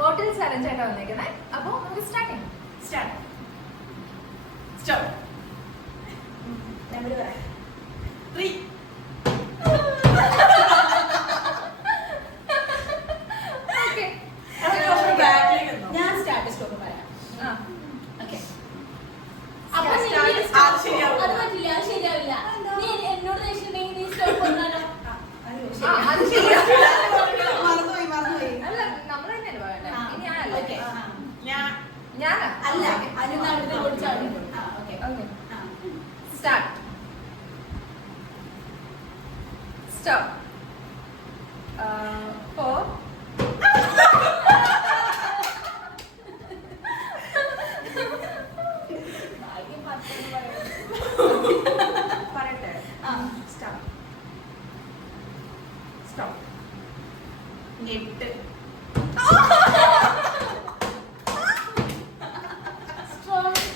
ബോട്ടിൽ challenge ആയിട്ടാണ് വന്നേക്കണേ. അപ്പൊ നമുക്ക് സ്റ്റാർട്ട് ചെയ്യാം. നമ്പർ പറയാം. 3. ഞാൻ സ്റ്റാർട്ട് സ്റ്റോപ്പ് പറയാം. അത് പറ്റില്ല, ശരിയാവില്ല. നീ എന്നോട് ദേഷ്യമുണ്ടെങ്കിൽ നീ സ്റ്റോപ്പ് പറഞ്ഞാലോ? അല്ല നമ്മൾ തന്നെയല്ലേ പറയണ്ടേ? ഇനി ഞാനാ അല്ല, അതിന് ഓടിച്ചാണ്. സ്റ്റാർട്ട്. സ്റ്റോപ്പ്. 4. പറയട്ടെ. സ്റ്റോപ്പ്. സ്റ്റോപ്പ്. 8. സ്റ്റോപ്പ്.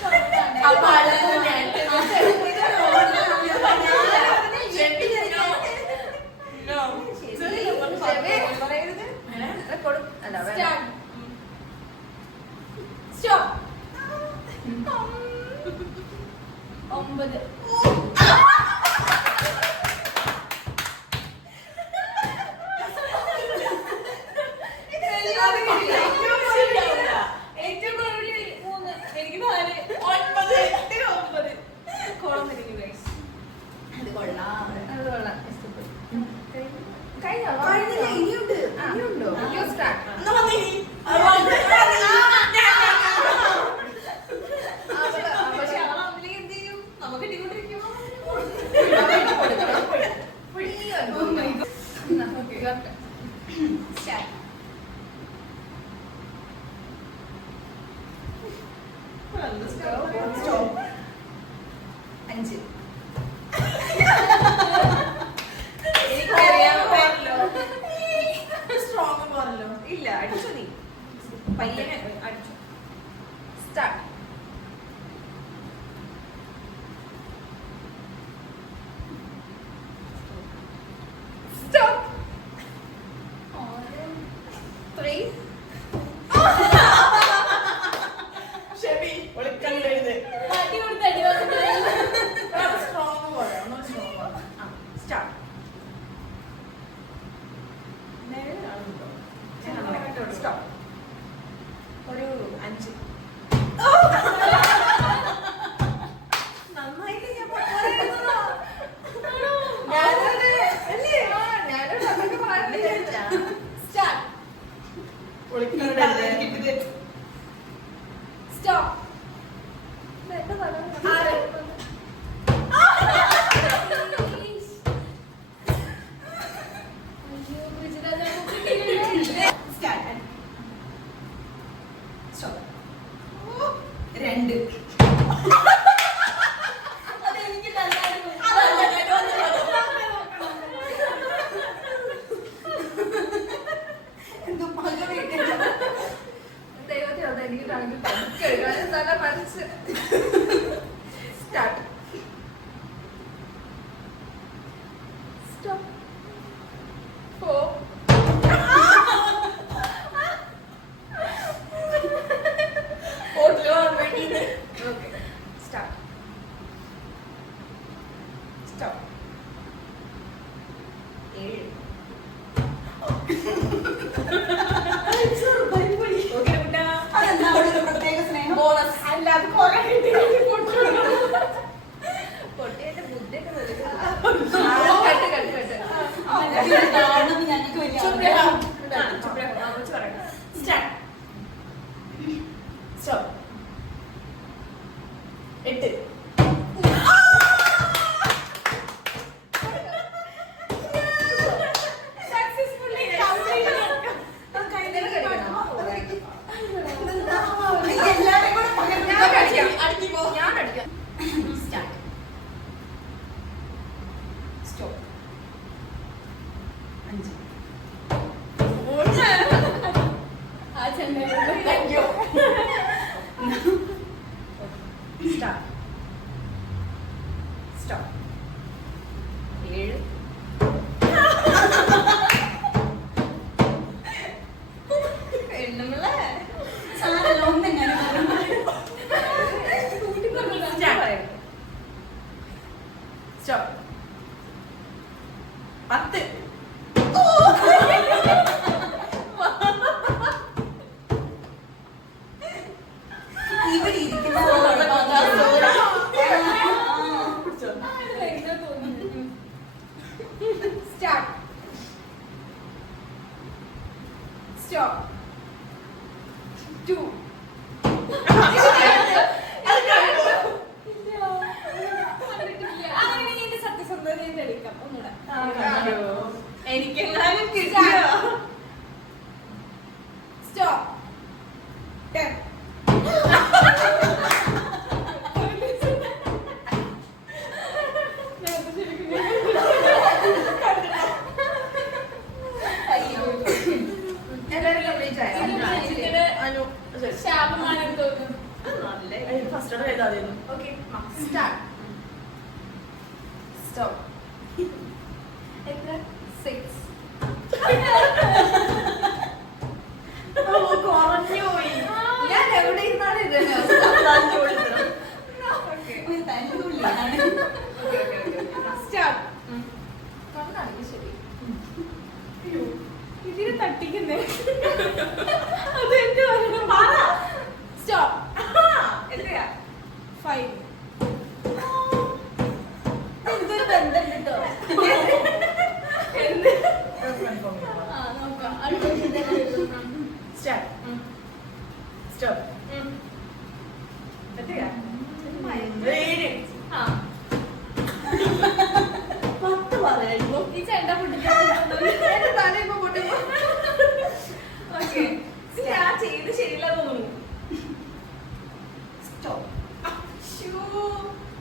9. ഇല്ല, അടിച്ചോ നീ പയ്യനെ അടിച്ചു. സ്റ്റാർട്ട്. സ്റ്റോപ്പ്. 3. ഷെബി ഒളിക്കണ്ടത് മാറ്റി കൊടുത്ത് അടി വന്നിട്ട് സ്ട്രോങ് പോലെ ഒന്ന് സ്ട്രോങ് പോലെ. സ്റ്റാർട്ട്. സ്റ്റോപ്പ്. ഒരു 5. നന്നായിട്ട് ഞാൻ പറയുന്നതാ. ഞാനൊരു അതൊക്കെ പറയുന്നില്ല. സ്റ്റാർട്ട്. ഒളിക്കണ്ടത് സ്റ്റോപ്പ്. 6. സ്റ്റോപ്പ്. 2. ദൈവത്തെ അതെനിക്ക് കണക്കിൽ പഠിക്കാൻ നല്ല പഠിച്ച്. Start. Stop. 4. Okay. Start. Stop. 7. Bonus അല്ലാതെ കുറെ പൊട്ടിയുടെ ബുദ്ധിയൊക്കെ കട്ട് കട്ട് കട്ട്. ഞങ്ങൾക്ക് വലിയ സ്റ്റാർട്ട്. സ്റ്റോപ്പ്. 8. ഞാൻ അടിക്കാം. സ്റ്റാർട്ട്. സ്റ്റോപ്പ്. 5. Stop. 2. അങ്ങനെ എന്റെ സത്യസന്ധത എടുക്കാം ഒന്നുകൂടെ. എനിക്കെങ്ങാനും കിട്ടിയോ? Stop. 10. എല്ലാവരും complete ആയോ? അനു ശാപമാണെന്ന് തോന്നുന്നു. ഫസ്റ്റ് ഏതായിരുന്നു? Okay, start. Stop. എത്ര? 6. കുറഞ്ഞു പോയി. ഞാൻ എവിടെ ഇരുന്നാണ് ഇത് സ്റ്റാർട്ട്. കണ്ണാണെങ്കിൽ ശരി. ഇതിന് തട്ടിക്കുന്നേ അതെന്റെ സ്റ്റോപ്പ്. എത്രയാ? 5. എന്തൊരു ബന്ധം കേട്ടോ. ആ നോക്കാം അടുത്ത സ്റ്റാർട്ട്. സ്റ്റോപ്പ്. എത്രയാ? 7. ആ 10 പറയായിരുന്നു. ഈ ചെണ്ട പൊട്ടിക്കാൻ എന്റെ തല ഇപ്പൊ പൊട്ടുമ്പോ. Okay. ഞാൻ ചെയ്ത് ശരിയില്ല തോന്നുന്നു. Stop. ശ്ശോ.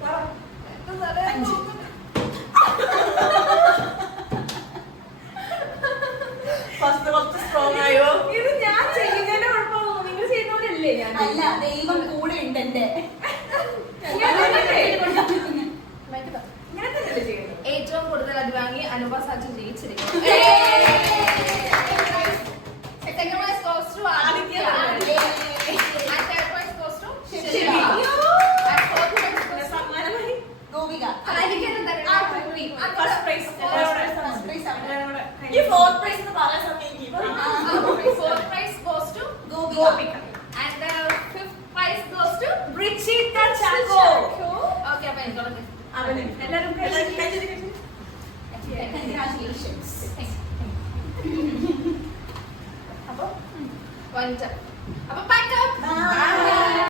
പറ. എന്റെ തല 5. ഫസ്റ്റ് കുറച്ച് സ്ട്രോങ് ആയോ? ഇത് ഞാൻ ചെയ്യുന്നതിന്റെ കുഴപ്പമാണോ? നിങ്ങൾ ചെയ്യുന്ന പോലെയല്ലേ ഞാൻ? അല്ല ദൈവം കൂടെ ഉണ്ട് എന്റെ ഇങ്ങനെ തന്നെയല്ലേ ചെയ്യുന്നത്? ഏറ്റവും കൂടുതൽ അടി വാങ്ങി Anupa Saju ജയിച്ചിരിക്കുന്നു. Second prize goes to Aditya. And third prize goes to Shivi. And fourth prize goes to സമ്മാനമായി Gopika Aditya and then first prize. First prize ആണ്. ഈ ഫോർത്ത് പ്രൈസ് എന്ന് പറയാൻ സമയം Fourth prize goes to Gopika and the fifth prize goes to Brichita Chaco. Okay, അപ്പൊ എനിക്ക് തുടങ്ങാം. എല്ലാവരും കൺഗ്രാറ്റുലേഷൻസ് അപ്പൊ 1 അപ്പൊ